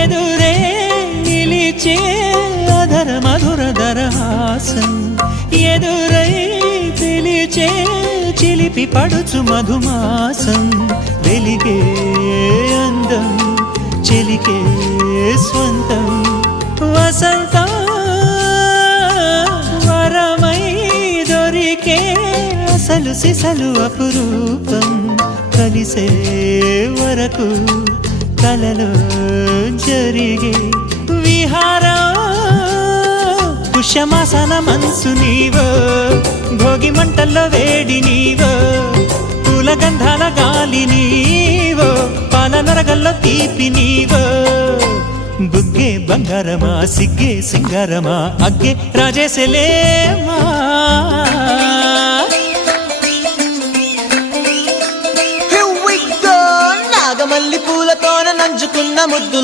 ఎదురే నిలిచే అధర మధుర దరహాసం ఎదురై పిలిచే చిలిపి పడుచు మధుమాసం వెలిగే అందం చెలికే స్వంతం వసంతం వరమై దొరికే అసలు సిసలు అపురూపం కలిసే వరకు కలలో జరిగే విహారం పుష్యమాసన మనసు నీవో భోగి మంటల్లో వేడి నీవో పూల గంధాల గాలి నీవో పాల నరగల్లో తీపి నీవో బుగ్గే బంగారమా సిగ్గే సింగారమా అగ్గే రాజేసలేమా నాగమల్లి పూలతోన నంచుకున్న ముద్దు